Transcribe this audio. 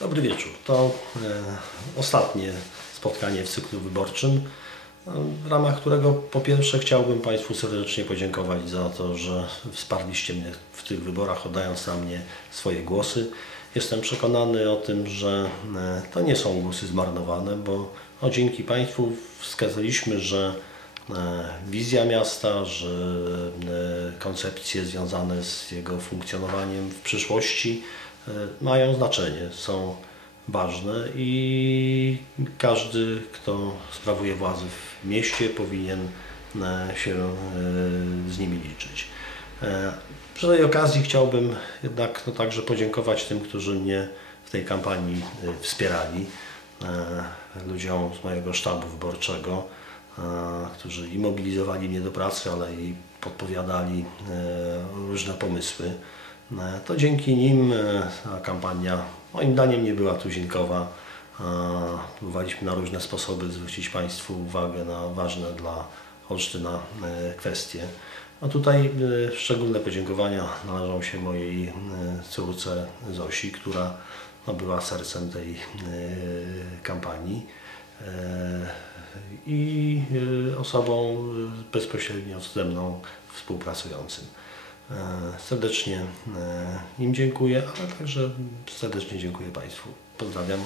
Dobry wieczór. To e, ostatnie spotkanie w cyklu wyborczym, e, w ramach którego po pierwsze chciałbym Państwu serdecznie podziękować za to, że wsparliście mnie w tych wyborach, oddając na mnie swoje głosy. Jestem przekonany o tym, że e, to nie są głosy zmarnowane, bo no, dzięki Państwu wskazaliśmy, że wizja miasta, że koncepcje związane z jego funkcjonowaniem w przyszłości mają znaczenie, są ważne i każdy, kto sprawuje władzę w mieście, powinien e, się e, z nimi liczyć. E, Przy tej okazji chciałbym jednak no, także podziękować tym, którzy mnie w tej kampanii e, wspierali, e, ludziom z mojego sztabu wyborczego, e, którzy i mobilizowali mnie do pracy, ale i podpowiadali e, różne pomysły. E, To dzięki nim e, ta kampania moim zdaniem nie była tuzinkowa. E, Próbowaliśmy na różne sposoby zwrócić Państwu uwagę na ważne dla Olsztyna kwestie. A tutaj szczególne podziękowania należą się mojej córce Zosi, która no, była sercem tej kampanii i osobą bezpośrednio ze mną współpracującym. E, Serdecznie e, im dziękuję, ale także serdecznie dziękuję Państwu. Pozdrawiam.